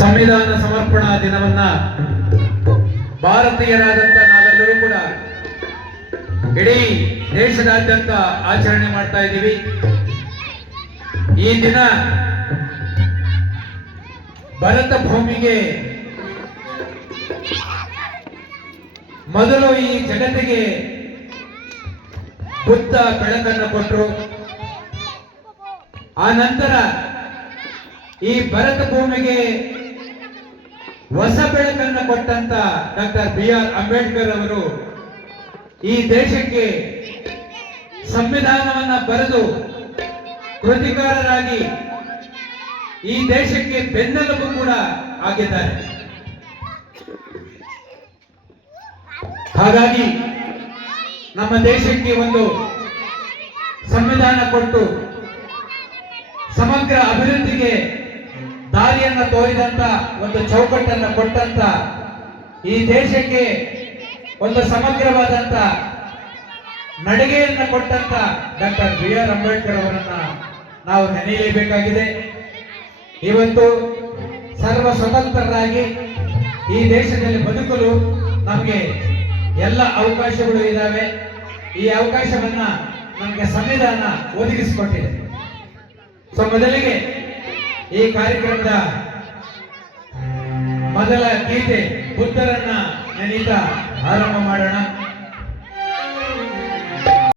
ಸಂವಿಧಾನ ಸಮರ್ಪಣಾ ದಿನವನ್ನ ಭಾರತೀಯರಾದಂತ ನಾವೆಲ್ಲರೂ ಕೂಡ ಇಡೀ ದೇಶದಾದ್ಯಂತ ಆಚರಣೆ ಮಾಡ್ತಾ ಇದ್ದೀವಿ. ಈ ದಿನ ಭರತ ಭೂಮಿಗೆ ಮೊದಲು ಈ ಜಗತ್ತಿಗೆ ಬುದ್ಧ ಬೆಳಕನ್ನು ಕೊಟ್ಟರು. ಆ ನಂತರ ಈ ಭರತ ಭೂಮಿಗೆ ಹೊಸ ಬೆಳಕನ್ನು ಕೊಟ್ಟಂತ ಡಾಕ್ಟರ್ BR ಅಂಬೇಡ್ಕರ್ ಅವರು ಈ ದೇಶಕ್ಕೆ ಸಂವಿಧಾನವನ್ನ ಬರೆದು ಕೃತಿಕಾರರಾಗಿ ಈ ದೇಶಕ್ಕೆ ಬೆನ್ನೆಲುಬು ಕೂಡ ಆಗಿದ್ದಾರೆ. ಹಾಗಾಗಿ ನಮ್ಮ ದೇಶಕ್ಕೆ ಒಂದು ಸಂವಿಧಾನ ಕೊಟ್ಟು ಸಮಗ್ರ ಅಭಿವೃದ್ಧಿಗೆ ದಾರಿಯನ್ನು ತೋರಿದಂತ ಒಂದು ಚೌಕಟ್ಟನ್ನು ಕೊಟ್ಟಂತ ಈ ದೇಶಕ್ಕೆ ಒಂದು ಸಮಗ್ರವಾದಂತ ನಡಿಗೆಯನ್ನು ಕೊಟ್ಟಂತ ಡಾಕ್ಟರ್ BR ಅಂಬೇಡ್ಕರ್ ಅವರನ್ನ ನಾವು ನೆನೆಯಲೇಬೇಕಾಗಿದೆ. ಇವತ್ತು ಸರ್ವ ಸ್ವತಂತ್ರರಾಗಿ ಈ ದೇಶದಲ್ಲಿ ಬದುಕಲು ನಮಗೆ ಎಲ್ಲ ಅವಕಾಶಗಳು ಇದ್ದಾವೆ. ಈ ಅವಕಾಶವನ್ನ ನಮಗೆ ಸಂವಿಧಾನ ಒದಗಿಸಿಕೊಟ್ಟಿದೆ. ಮೊದಲಿಗೆ ಈ ಕಾರ್ಯಕ್ರಮದ ಮೊದಲ ಗೀತೆ ಬುದ್ಧರನ್ನ ನೆನೀತಾ ಆರಂಭ ಮಾಡೋಣ.